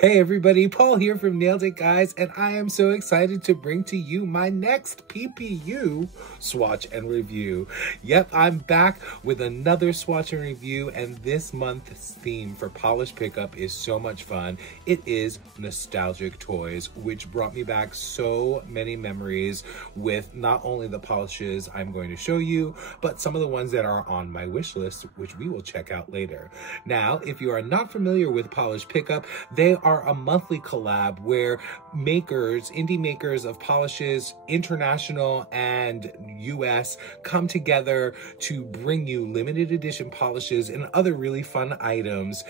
Hey everybody, Paul here from Nailed It Guys, and I am so excited to bring to you my next PPU swatch and review. Yep, I'm back with another swatch and review, and this month's theme for Polish Pickup is so much fun. It is nostalgic toys, which brought me back so many memories with not only the polishes I'm going to show you, but some of the ones that are on my wish list, which we will check out later. Now, if you are not familiar with Polish Pickup, they are a monthly collab where indie makers of polishes, international and US, come together to bring you limited edition polishes and other really fun items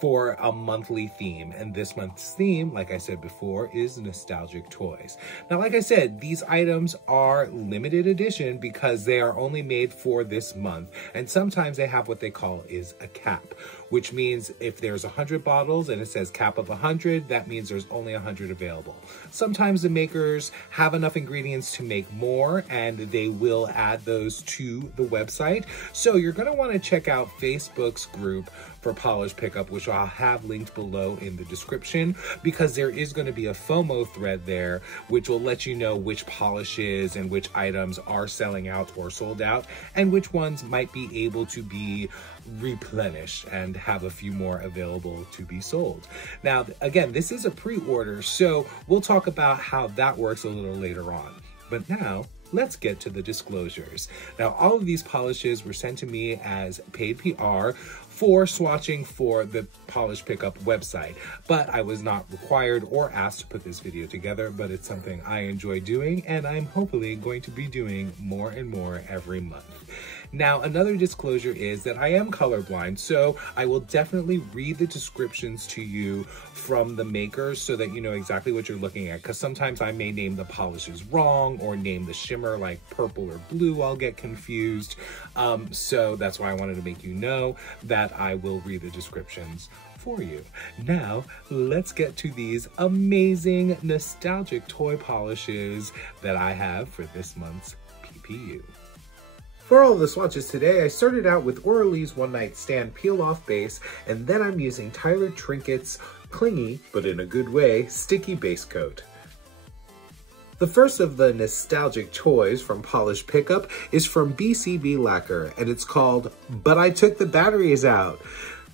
for a monthly theme. And this month's theme, like I said before, is nostalgic toys. Now, like I said, these items are limited edition because they are only made for this month. And sometimes they have what they call is a cap, which means if there's 100 bottles and it says cap of 100, that means there's only 100 available. Sometimes the makers have enough ingredients to make more, and they will add those to the website. So you're gonna wanna check out Facebook's group for Polish Pickup, which I'll have linked below in the description, because there is going to be a FOMO thread there, which will let you know which polishes and which items are selling out or sold out, and which ones might be able to be replenished and have a few more available to be sold. Now, again, this is a pre-order, so we'll talk about how that works a little later on. But now, let's get to the disclosures. Now, all of these polishes were sent to me as paid PR for swatching for the Polish Pickup website, but I was not required or asked to put this video together, but it's something I enjoy doing, and I'm hopefully going to be doing more and more every month. Now, another disclosure is that I am colorblind, so I will definitely read the descriptions to you from the makers so that you know exactly what you're looking at, because sometimes I may name the polishes wrong or name the shimmer like purple or blue. I'll get confused. So that's why I wanted to make you know that I will read the descriptions for you. Now, let's get to these amazing nostalgic toy polishes that I have for this month's PPU. For all of the swatches today, I started out with Orly's One Night Stand Peel Off Base, and then I'm using Tyler Trinkets Clingy, but in a good way, Sticky Base Coat. The first of the nostalgic toys from Polish Pickup is from BCB Lacquer, and it's called But I Took the Batteries Out.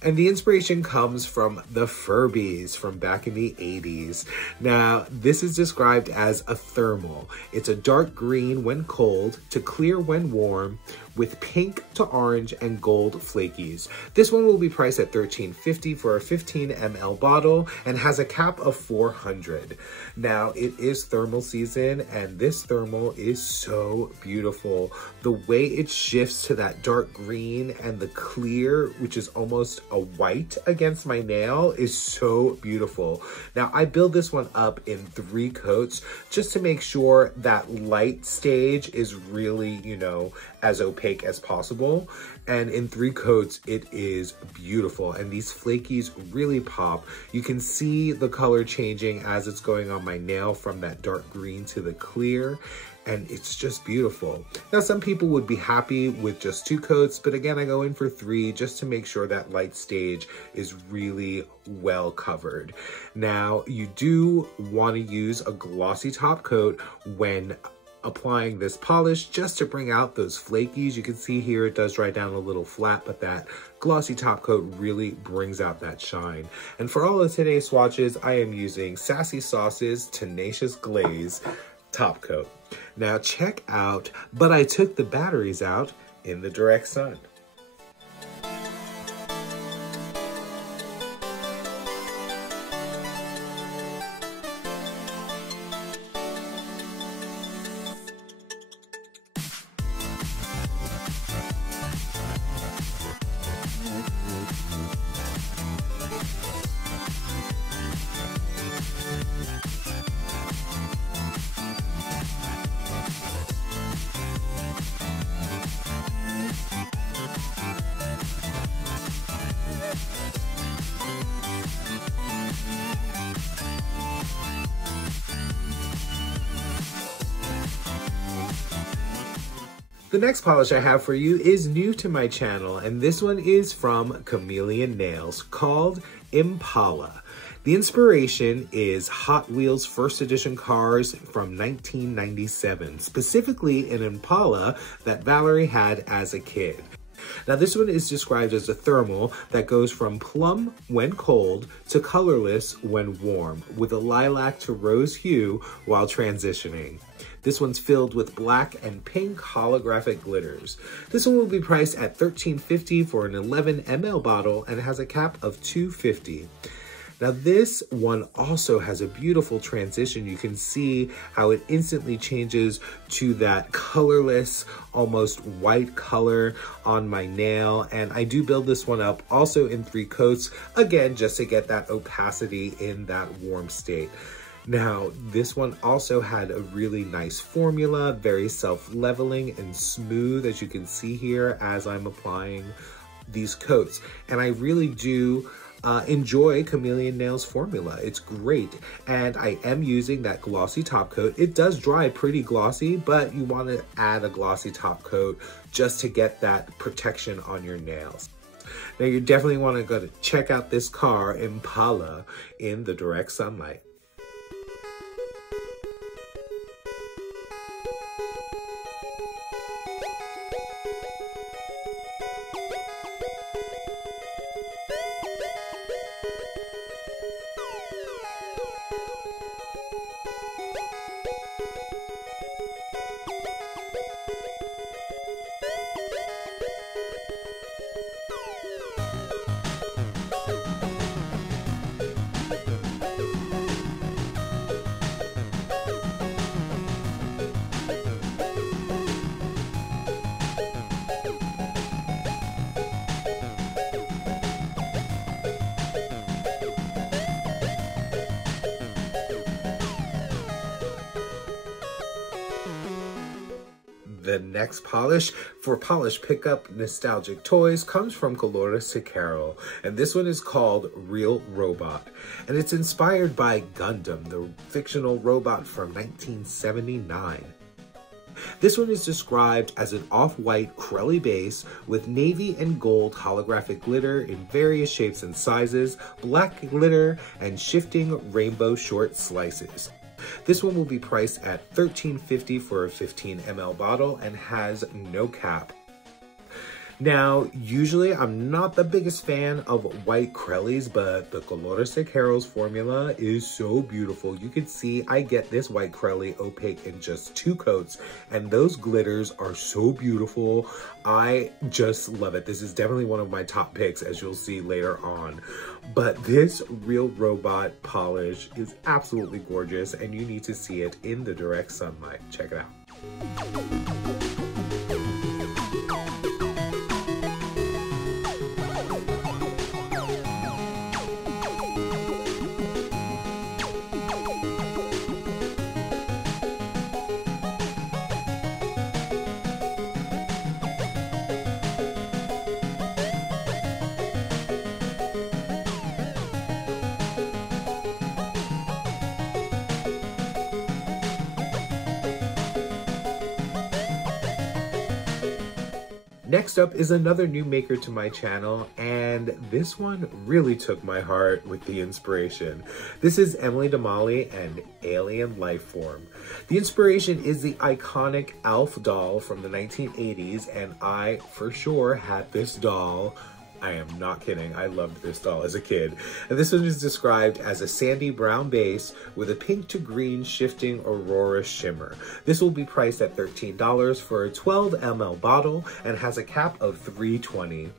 And the inspiration comes from the Furbies from back in the 80s. Now, this is described as a thermal. It's a dark green when cold to clear when warm, with pink to orange and gold flakies. This one will be priced at $13.50 for a 15 ml bottle and has a cap of 400. Now, it is thermal season, and this thermal is so beautiful. The way it shifts to that dark green and the clear, which is almost a white against my nail, is so beautiful. Now, I build this one up in 3 coats just to make sure that light stage is really, you know, as opaque as possible. And in 3 coats, it is beautiful. And these flakies really pop. You can see the color changing as it's going on my nail from that dark green to the clear. And it's just beautiful. Now, some people would be happy with just 2 coats, but again, I go in for 3 just to make sure that light stage is really well covered. Now, you do want to use a glossy top coat when applying this polish just to bring out those flakies. You can see here it does dry down a little flat, but that glossy top coat really brings out that shine. And for all of today's swatches, I am using Sassy Sauce's Tenacious Glaze top coat. Now check out But I Took the Batteries Out in the Direct Sun. The next polish I have for you is new to my channel, and this one is from Chamaeleon Nails, called Impala. The inspiration is Hot Wheels first edition cars from 1997, specifically an Impala that Valerie had as a kid. Now this one is described as a thermal that goes from plum when cold to colorless when warm, with a lilac to rose hue while transitioning. This one's filled with black and pink holographic glitters. This one will be priced at $13.50 for an 11 ml bottle and has a cap of $2.50. Now this one also has a beautiful transition. You can see how it instantly changes to that colorless, almost white color on my nail. And I do build this one up also in 3 coats, again, just to get that opacity in that warm state. Now, this one also had a really nice formula, very self-leveling and smooth, as you can see here as I'm applying these coats. And I really do enjoy Chamaeleon Nails formula. It's great. And I am using that glossy top coat. It does dry pretty glossy, but you want to add a glossy top coat just to get that protection on your nails. Now, you definitely want to go to check out this car, Impala, in the direct sunlight. The next polish for Polish Pickup Nostalgic Toys comes from Polish Lacquer, and this one is called Real Robot. And it's inspired by Gundam, the fictional robot from 1979. This one is described as an off-white Crelly base with navy and gold holographic glitter in various shapes and sizes, black glitter, and shifting rainbow short slices. This one will be priced at $13.50 for a 15 ml bottle and has no cap. Now, usually I'm not the biggest fan of white Crellys, but the Polish Lacquer's formula is so beautiful. You can see I get this white Crelly opaque in just 2 coats, and those glitters are so beautiful. I just love it. This is definitely one of my top picks, as you'll see later on. But this Real Robot polish is absolutely gorgeous, and you need to see it in the direct sunlight. Check it out. Next up is another new maker to my channel, and this one really took my heart with the inspiration. This is Emily Damali and Alien Lifeform. The inspiration is the iconic Alf doll from the 1980s, and I for sure had this doll. I am not kidding. I loved this doll as a kid. And this one is described as a sandy brown base with a pink to green shifting aurora shimmer. This will be priced at $13 for a 12 ml bottle and has a cap of $3.20.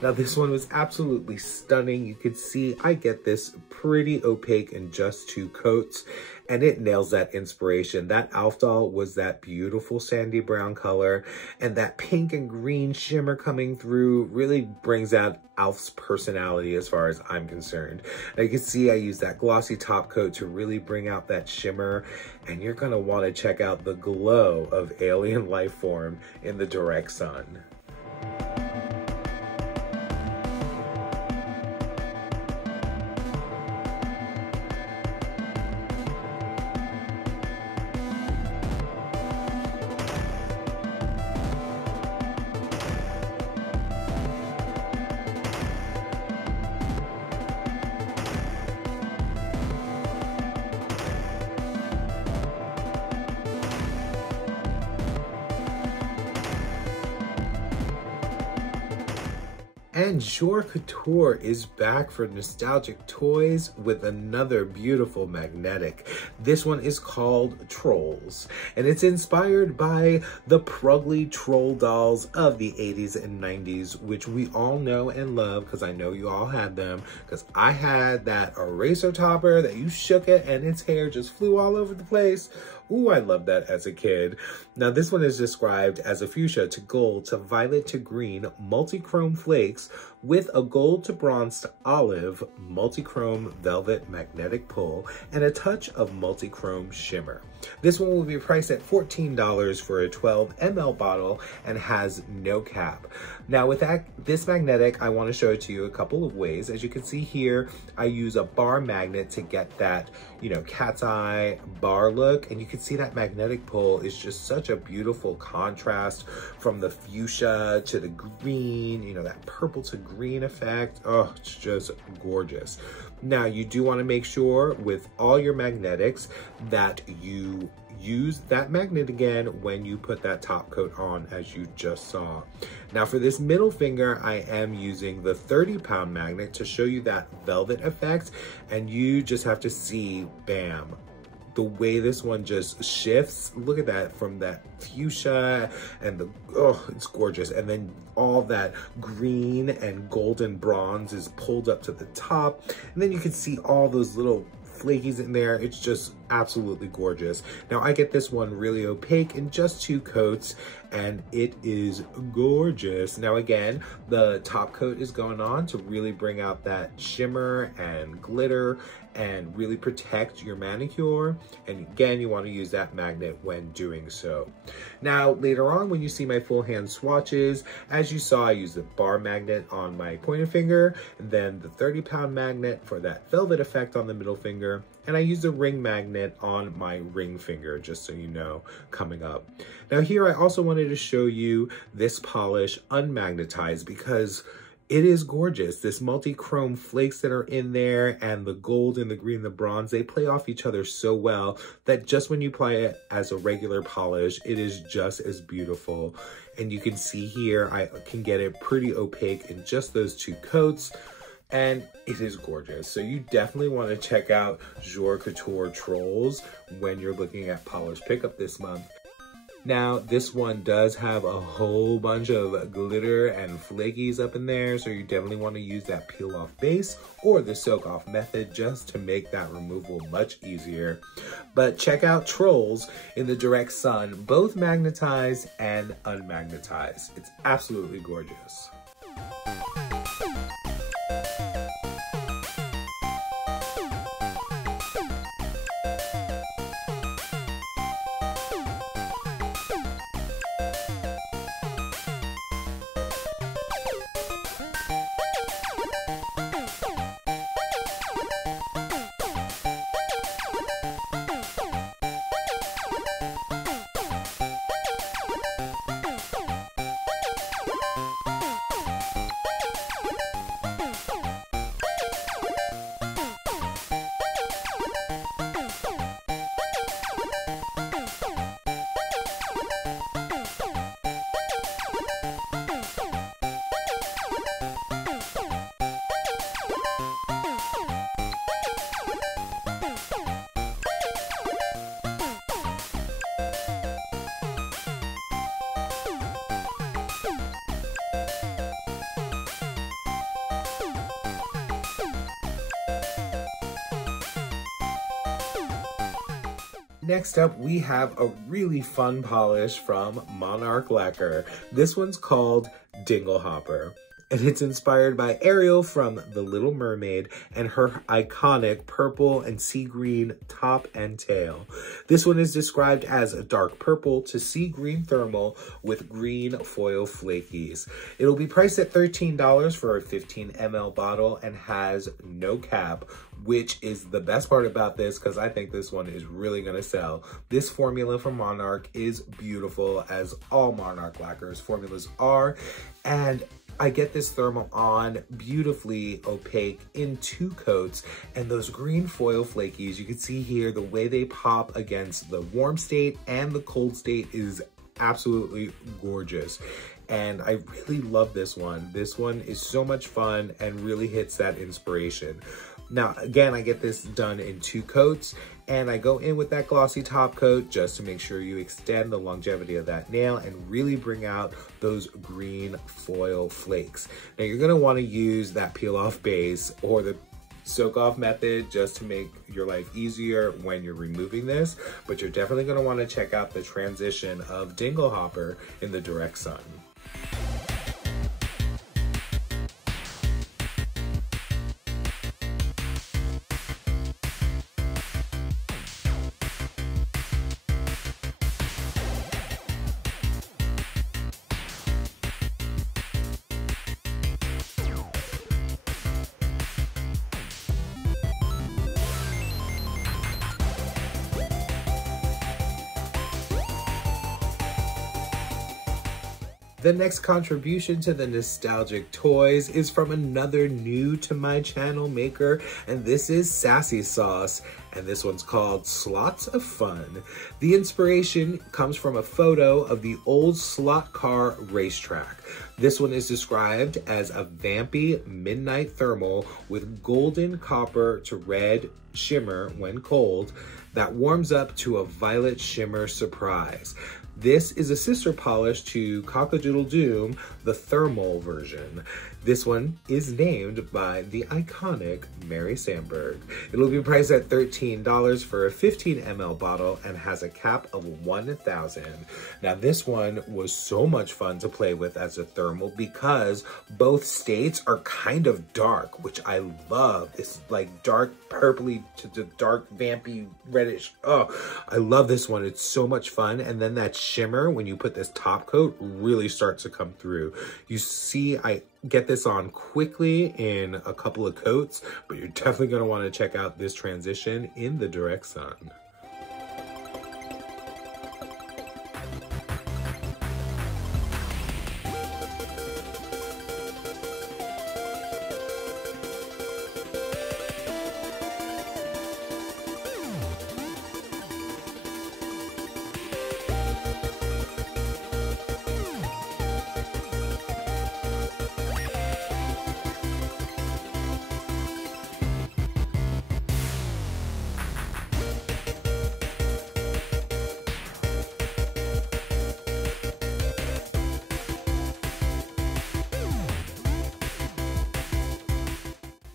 Now this one was absolutely stunning. You could see I get this pretty opaque in just 2 coats, and it nails that inspiration. That Alf doll was that beautiful sandy brown color, and that pink and green shimmer coming through really brings out Alf's personality as far as I'm concerned. Now you can see I use that glossy top coat to really bring out that shimmer, and you're gonna wanna check out the glow of Alien Lifeform in the direct sun. And Jior Couture is back for nostalgic toys with another beautiful magnetic. This one is called Trolls, and it's inspired by the Prugly troll dolls of the 80s and 90s, which we all know and love because I know you all had them, because I had that eraser topper that you shook it and its hair just flew all over the place. Ooh, I loved that as a kid. Now this one is described as a fuchsia to gold to violet to green multi-chrome flakes with a gold to bronze to olive multi-chrome velvet magnetic pull and a touch of multi-chrome shimmer. This one will be priced at $14 for a 12 ml bottle and has no cap. Now with this magnetic, I want to show it to you a couple of ways. As you can see here, I use a bar magnet to get that, cat's eye bar look, and you can see that magnetic pull is just such a beautiful contrast from the fuchsia to the green, that purple to green effect. Oh, it's just gorgeous. Now you do want to make sure with all your magnetics that you use that magnet again when you put that top coat on, as you just saw. Now for this middle finger, I am using the 30-pound magnet to show you that velvet effect, and you just have to see, bam, the way this one just shifts. Look at that, from that fuchsia and it's gorgeous. And then all that green and golden bronze is pulled up to the top. And then you can see all those little flakies in there. It's just absolutely gorgeous. Now I get this one really opaque in just 2 coats, and it is gorgeous. Now again, the top coat is going on to really bring out that shimmer and glitter and really protect your manicure. And again, you want to use that magnet when doing so. Now later on, when you see my full hand swatches, as you saw, I used the bar magnet on my pointer finger, and then the 30-pound magnet for that velvet effect on the middle finger, and I used a ring magnet on my ring finger, just so you know, coming up. Now here I also wanted to show you this polish unmagnetized because it is gorgeous. This multi-chrome flakes that are in there and the gold and the green and the bronze, they play off each other so well that just when you apply it as a regular polish, it is just as beautiful. And you can see here, I can get it pretty opaque in just those 2 coats. And it is gorgeous. So you definitely want to check out Jior Couture Trolls when you're looking at Polish Pickup this month. Now, this one does have a whole bunch of glitter and flakies up in there, so you definitely want to use that peel-off base or the soak-off method just to make that removal much easier. But check out Trolls in the direct sun, both magnetized and unmagnetized. It's absolutely gorgeous. Next up, we have a really fun polish from Monarch Lacquer. This one's called Dinglehopper, and it's inspired by Ariel from The Little Mermaid and her iconic purple and sea green top and tail. This one is described as a dark purple to sea green thermal with green foil flakies. It'll be priced at $13 for a 15 ml bottle and has no cap, which is the best part about this because I think this one is really going to sell. This formula from Monarch is beautiful, as all Monarch Lacquer's formulas are, and I get this thermal on beautifully opaque in 2 coats, and those green foil flakies, you can see here the way they pop against the warm state and the cold state is absolutely gorgeous. and I really love this one. This one is so much fun and really hits that inspiration. Now, again, I get this done in 2 coats, and I go in with that glossy top coat just to make sure you extend the longevity of that nail and really bring out those green foil flakes. Now, you're gonna wanna use that peel off base or the soak off method just to make your life easier when you're removing this, but you're definitely gonna wanna check out the transition of Dinglehopper in the direct sun. The next contribution to the nostalgic toys is from another new to my channel maker, and this is Sassy Sauce, and this one's called Slots of Fun. The inspiration comes from a photo of the old slot car racetrack. This one is described as a vampy midnight thermal with golden copper to red shimmer when cold that warms up to a violet shimmer surprise. This is a sister polish to Cock-a-Doodle-Doom, the thermal version. This one is named by the iconic Mary Sandberg. It'll be priced at $13 for a 15 ml bottle and has a cap of 1,000. Now this one was so much fun to play with as a thermal because both states are kind of dark, which I love. It's like dark purpley to dark vampy reddish. Oh, I love this one. It's so much fun. And then that shimmer when you put this top coat really starts to come through. You see, I get this on quickly in a couple of coats, but you're definitely going to want to check out this transition in the direct sun.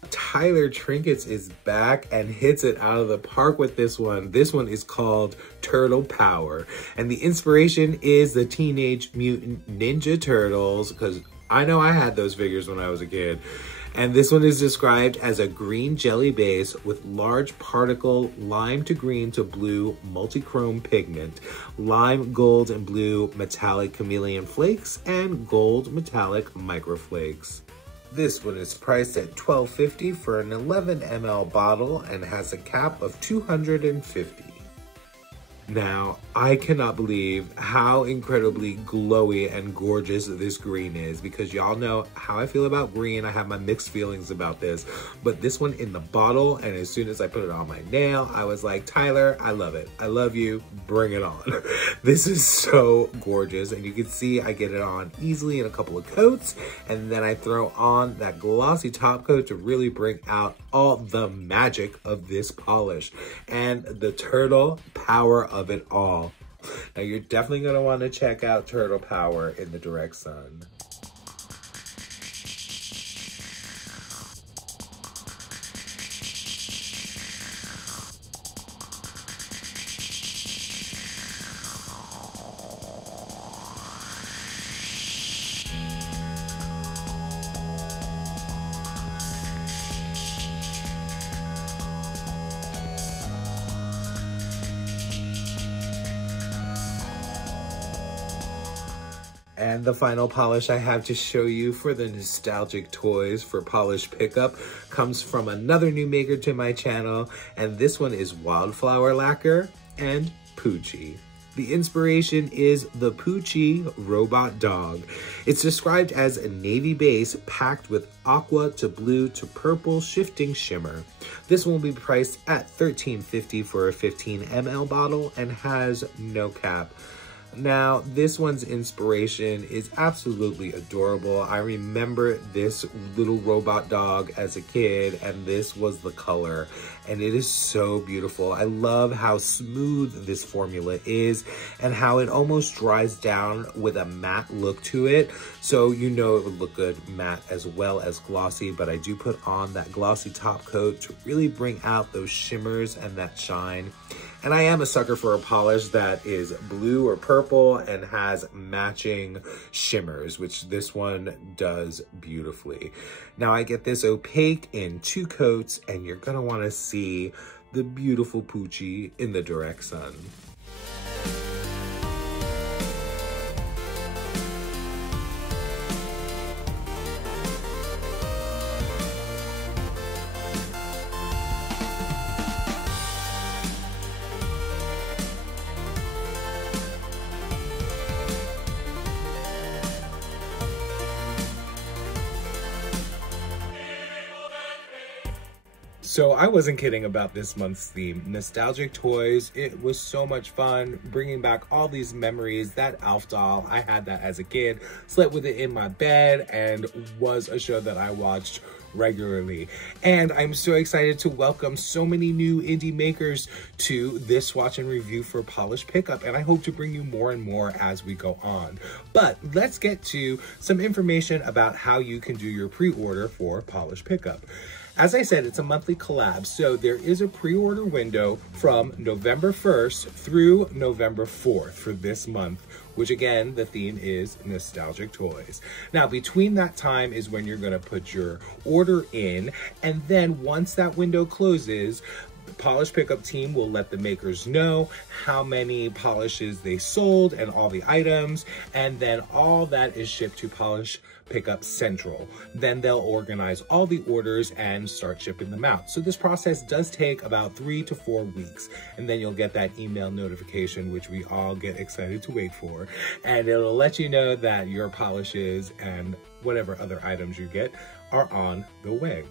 Tyler Trinkets is back and hits it out of the park with this one. This one is called Turtle Power, and the inspiration is the Teenage Mutant Ninja Turtles, because I know I had those figures when I was a kid. And this one is described as a green jelly base with large particle lime to green to blue multichrome pigment, lime, gold, and blue metallic chameleon flakes, and gold metallic microflakes. This one is priced at $12.50 for an 11 ml bottle and has a cap of 250. Now, I cannot believe how incredibly glowy and gorgeous this green is, because y'all know how I feel about green. I have my mixed feelings about this, but this one in the bottle, and as soon as I put it on my nail, I was like, Tyler, I love it. I love you. Bring it on. This is so gorgeous, and you can see I get it on easily in a couple of coats, and then I throw on that glossy top coat to really bring out all the magic of this polish and the turtle power of it all. Now you're definitely going to want to check out Turtle Power in the direct sun. And the final polish I have to show you for the nostalgic toys for Polish Pickup comes from another new maker to my channel, and this one is Wildflower Lacquer and Poochi. The inspiration is the Poochi robot dog. It's described as a navy base packed with aqua to blue to purple shifting shimmer. This one will be priced at $13.50 for a 15 ml bottle and has no cap. Now, this one's inspiration is absolutely adorable. I remember this little robot dog as a kid, and this was the color, and it is so beautiful. I love how smooth this formula is and how it almost dries down with a matte look to it. So you know it would look good matte as well as glossy, but I do put on that glossy top coat to really bring out those shimmers and that shine. And I am a sucker for a polish that is blue or purple and has matching shimmers, which this one does beautifully. Now I get this opaque in 2 coats, and you're gonna wanna see the beautiful Poochi in the direct sun. So I wasn't kidding about this month's theme, nostalgic toys. It was so much fun bringing back all these memories. That Elf doll, I had that as a kid, slept with it in my bed, and was a show that I watched regularly. And I'm so excited to welcome so many new indie makers to this swatch and review for Polish Pickup, and I hope to bring you more and more as we go on. But let's get to some information about how you can do your pre-order for Polish Pickup. As I said, it's a monthly collab, so there is a pre-order window from November 1st through November 4th for this month, which again, the theme is nostalgic toys. Now, between that time is when you're gonna put your order in, and then once that window closes, the Polish Pickup team will let the makers know how many polishes they sold and all the items, and then all that is shipped to Polish Pickup Central. Then they'll organize all the orders and start shipping them out. So this process does take about 3 to 4 weeks, and then you'll get that email notification, which we all get excited to wait for, and it'll let you know that your polishes and whatever other items you get are on the way.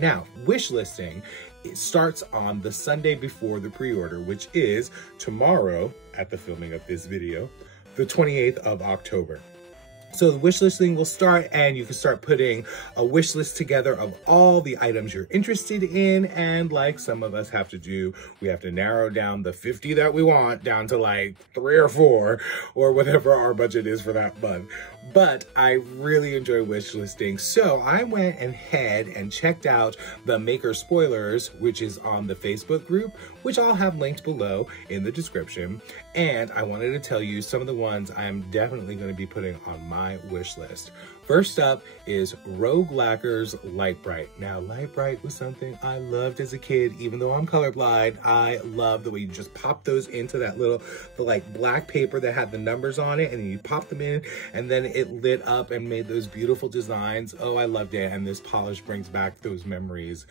Now, wish listing, it starts on the Sunday before the pre-order, which is tomorrow at the filming of this video, the 28th of October. So the wish listing will start, and you can start putting a wish list together of all the items you're interested in. And like some of us have to do, we have to narrow down the 50 that we want down to like 3 or 4 or whatever our budget is for that month. But I really enjoy wish listing. So I went ahead and checked out the Maker Spoilers, which is on the Facebook group, which I'll have linked below in the description. And I wanted to tell you some of the ones I'm definitely going to be putting on my wish list. First up is Rogue Lacquer's Light Bright. Now, Light Bright was something I loved as a kid, even though I'm colorblind. I love the way you just pop those into that little, the like black paper that had the numbers on it, and then you pop them in, and then it lit up and made those beautiful designs. Oh, I loved it, and this polish brings back those memories.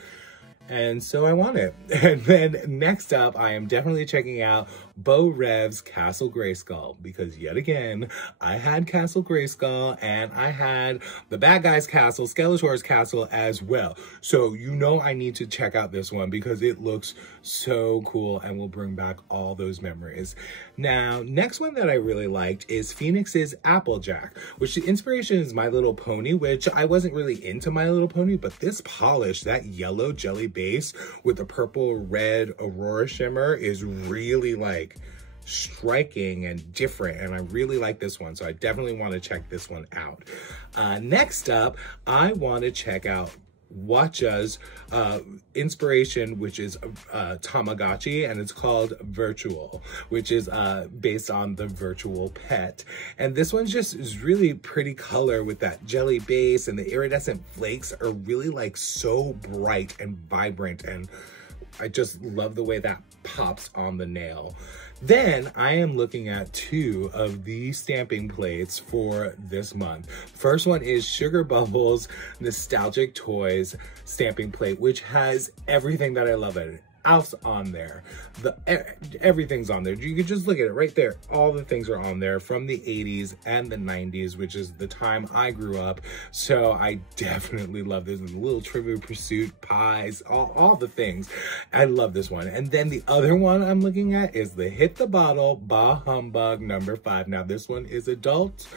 And so I want it. And then next up, I am definitely checking out Bo Rev's Castle Grayskull, because yet again, I had Castle Grayskull and I had the bad guy's castle, Skeletor's castle as well. So you know I need to check out this one because it looks so cool and will bring back all those memories. Now, next one that I really liked is Phoenix's Applejack, which the inspiration is My Little Pony, which I wasn't really into My Little Pony, but this polish, that yellow jelly base with the purple red Aurora shimmer is really like striking and different, and I really like this one, so I definitely want to check this one out. Next up, I want to check out Watcha's inspiration, which is Tamagotchi, and it's called Virtual, which is based on the virtual pet. And this one's just is really pretty color with that jelly base, and the iridescent flakes are really like so bright and vibrant, and I just love the way that pops on the nail. Then I am looking at 2 of the stamping plates for this month. First one is Sugar Bubbles Nostalgic Toys stamping plate, which has everything that I love in it. else on there. Everything's on there. You can just look at it right there. All the things are on there from the 80s and the 90s, which is the time I grew up. So I definitely love this. The little Trivial Pursuit, pies, all the things. I love this one. And then the other one I'm looking at is the Hit the Bottle Bah Humbug number 5. Now this one is adult,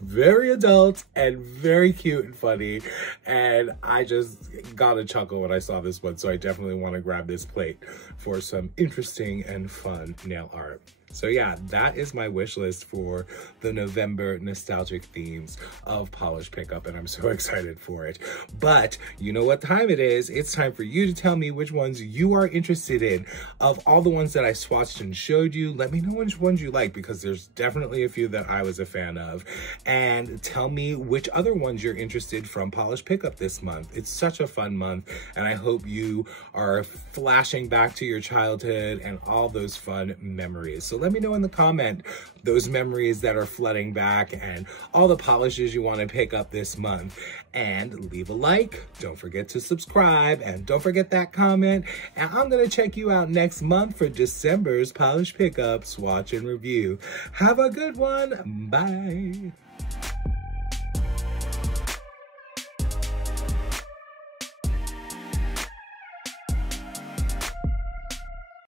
very adult, and very cute and funny, and I just got a chuckle when I saw this one, so I definitely want to grab this plate for some interesting and fun nail art. So yeah, that is my wish list for the November nostalgic themes of Polish Pickup, and I'm so excited for it. But you know what time it is. It's time for you to tell me which ones you are interested in. Of all the ones that I swatched and showed you, let me know which ones you like, because there's definitely a few that I was a fan of. And tell me which other ones you're interested from Polish Pickup this month. It's such a fun month, and I hope you are flashing back to your childhood and all those fun memories. So let me know in the comment those memories that are flooding back and all the polishes you want to pick up this month. And leave a like, don't forget to subscribe, and don't forget that comment. And I'm going to check you out next month for December's Polish Pickup Swatch and Review. Have a good one. Bye.